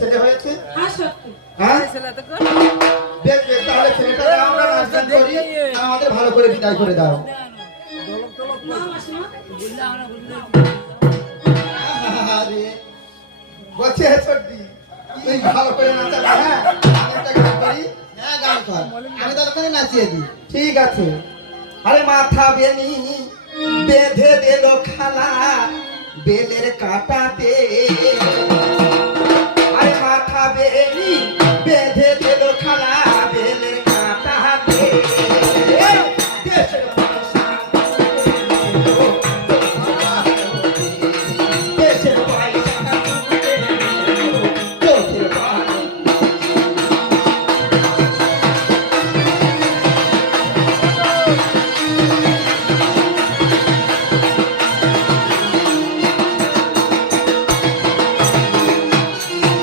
ছেলে হয়েছে? হ্যাঁ সত্যি। হ্যাঁ বেশ বেশ, তাহলে ছেলেটা আমরা নাচ গান করি, আমাদের ভালো করে বিদায় করে দাও। না মাসিমা, আরে বলছে সত্যি তুই ভালো করে নাচাবি। হ্যাঁ আমি একটা গান করি। হ্যাঁ গান কর, আমি তোর ওখানে নাচিয়ে দিই। ঠিক আছে। আরে মাথা বেনি বেঁধে দিল খালা বেলের কাটাতে